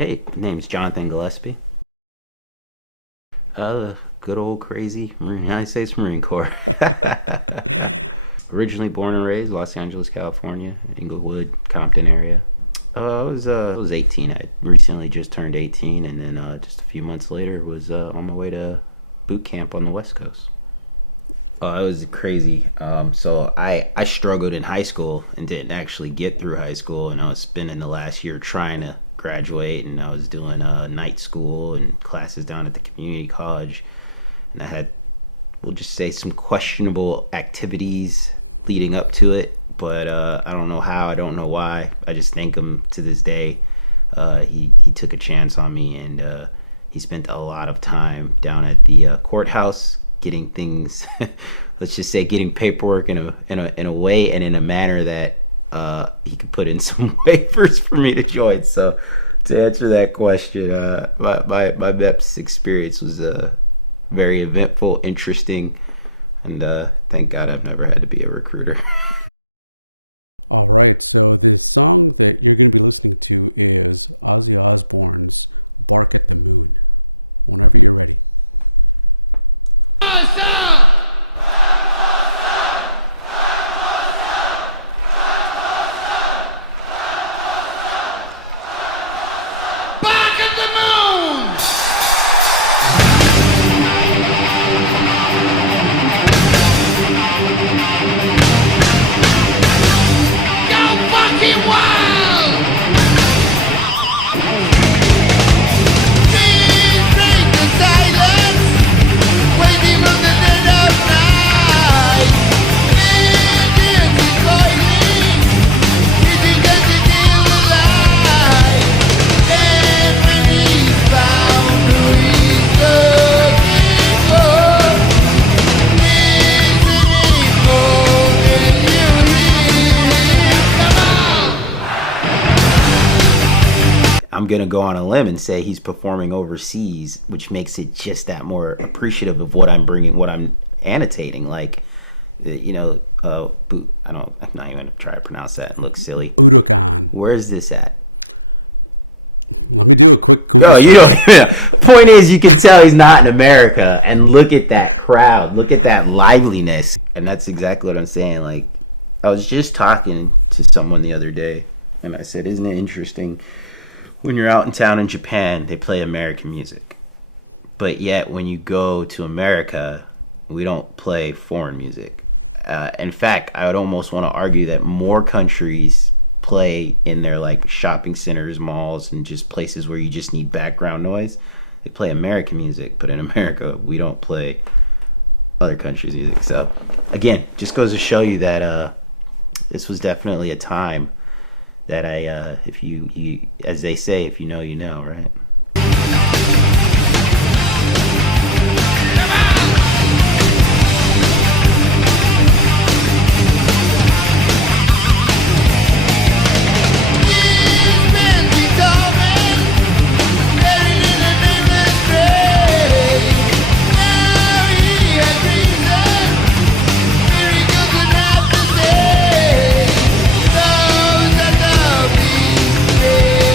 Hey, name's Jonathan Gillespie. Good old crazy United States Marine Corps. Originally born and raised Los Angeles, California, Inglewood, Compton area. I was 18. I recently just turned 18, and then just a few months later was on my way to boot camp on the West Coast. It was crazy. So I struggled in high school and didn't actually get through high school, and I was spending the last year trying to graduate, and I was doing night school and classes down at the community college, and I had, we'll just say, some questionable activities leading up to it. But I don't know how, I don't know why. I just thank him to this day. He took a chance on me, and he spent a lot of time down at the courthouse getting things. Let's just say getting paperwork in a way and in a manner that he could put in some waivers for me to join. So to answer that question, my MEPS experience was very eventful, interesting, and thank God I've never had to be a recruiter. All right, so the song that you're going to be listening to is Ozzy Osbourne's Park at the Moon. Okay, Back at the moon! Go fucking wild! Please break the silence, waiting on the dead of night. Millions is boiling, eating at the deal alive. And when he's found who he's looking for, listening more than you hear. Come on! I'm gonna go on a limb and say he's performing overseas, which makes it just that more appreciative of what I'm bringing, what I'm annotating. Like, I don't. I'm not even gonna try to pronounce that and look silly. Where is this at? Oh, you don't even. Point is, you can tell he's not in America. And look at that crowd. Look at that liveliness. And that's exactly what I'm saying. Like, I was just talking to someone the other day, and I said, "Isn't it interesting? When you're out in town in Japan, they play American music. But yet, when you go to America, we don't play foreign music. In fact, I would almost want to argue that more countries play in their like shopping centers, malls, and just places where you just need background noise. They play American music, but in America, we don't play other countries' music. So, again, just goes to show you that this was definitely a time that if you, as they say, if you know, you know, right? These men be talking, buried in a nameless grave. Now he has reason, miracles would have to say. Those that the beast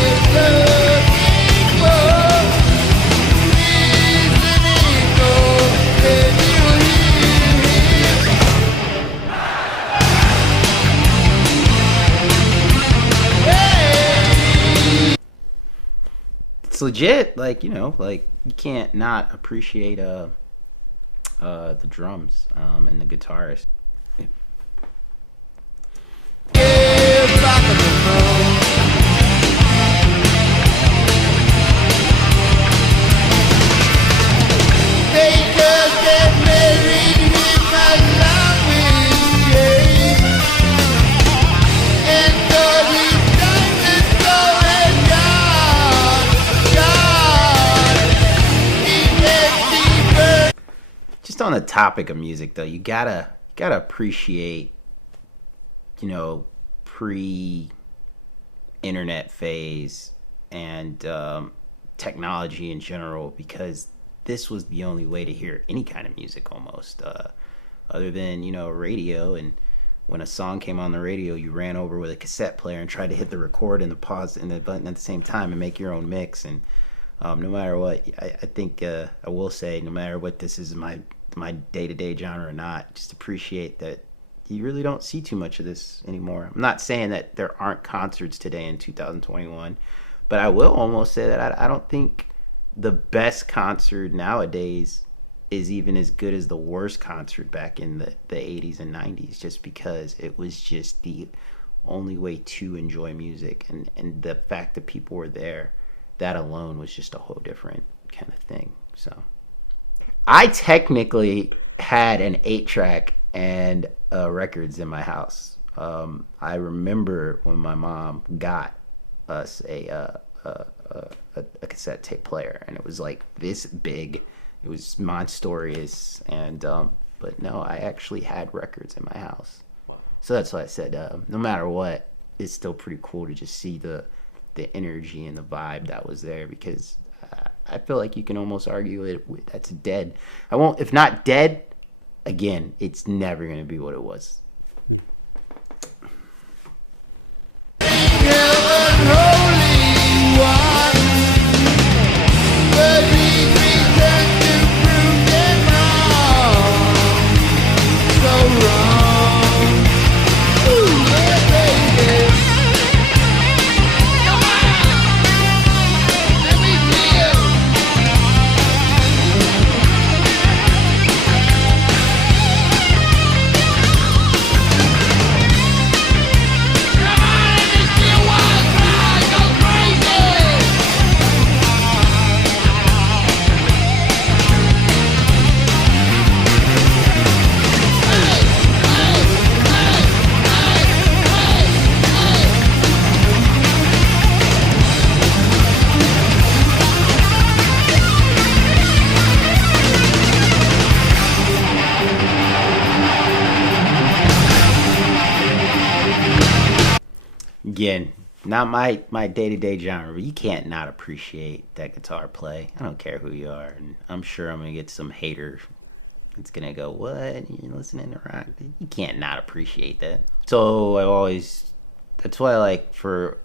is looking for, listening more than you hear. It's legit. Like, like you can't not appreciate the drums and the guitarist. Hey, back at the moon. They just get married in my language, yeah. And so this time is going down, down. It gets deeper. Just on the topic of music, though, you gotta appreciate, pre-internet phase and technology in general, because this was the only way to hear any kind of music almost, other than radio and when a song came on the radio, you ran over with a cassette player and tried to hit the record and the pause and the button at the same time and make your own mix. And no matter what, I think I will say, no matter what this is my day-to-day genre or not, just appreciate that you really don't see too much of this anymore. I'm not saying that there aren't concerts today in 2021, but I will almost say that I don't think the best concert nowadays is even as good as the worst concert back in the 80s and 90s, just because it was just the only way to enjoy music, and the fact that people were there, that alone was just a whole different kind of thing. So I technically had an 8-track and records in my house. I remember when my mom got us a cassette tape player, and it was like this big. It was monstrous, and but no, I actually had records in my house. So that's why I said, no matter what, it's still pretty cool to just see the energy and the vibe that was there, because I feel like you can almost argue that's dead. I won't, if not dead, again, it's never going to be what it was. Again, not my day-to-day genre, but you can't not appreciate that guitar play. I don't care who you are, and I'm sure I'm gonna get some hater that's gonna go, "What? You're listening to rock? You can't not appreciate that." So that's why I like for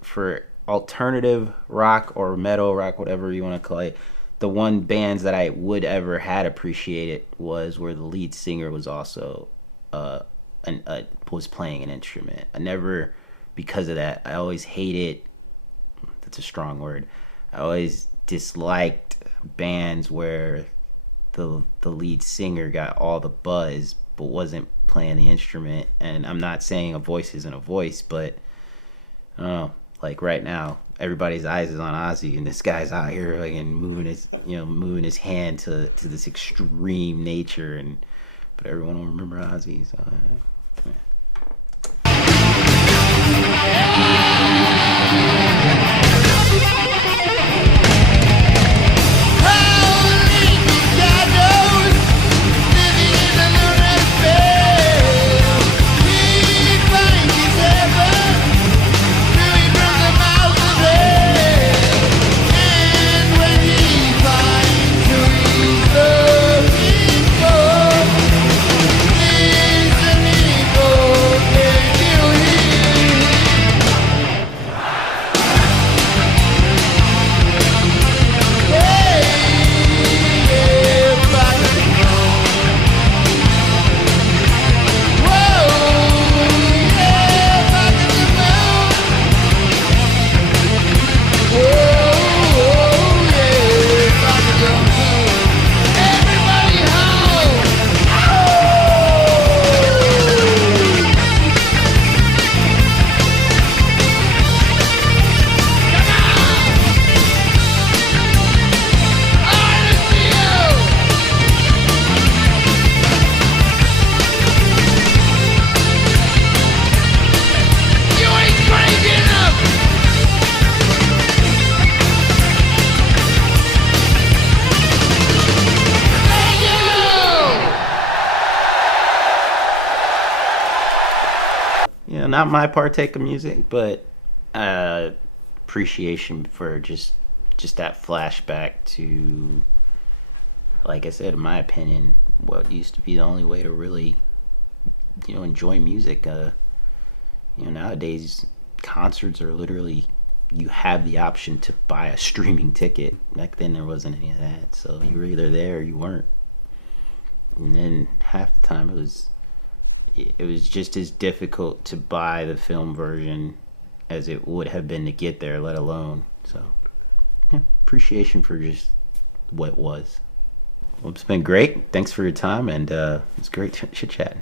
alternative rock or metal rock, whatever you want to call it, the one bands that I would ever had appreciated was where the lead singer was also was playing an instrument. I never. Because of that, I always hated, that's a strong word, I always disliked bands where the lead singer got all the buzz but wasn't playing the instrument. And I'm not saying a voice isn't a voice, but I don't know, like right now, everybody's eyes is on Ozzy, and this guy's out here like and moving his hand to this extreme nature, but everyone will remember Ozzy. So yeah. Not my partake of music, but appreciation for just that flashback to, like I said, in my opinion, what used to be the only way to really enjoy music. Nowadays concerts are literally, you have the option to buy a streaming ticket. Back then there wasn't any of that, so you were either there or you weren't. And then half the time it was just as difficult to buy the film version as it would have been to get there, let alone. So, yeah, appreciation for just what was. Well, it's been great. Thanks for your time, and it's great chit chatting.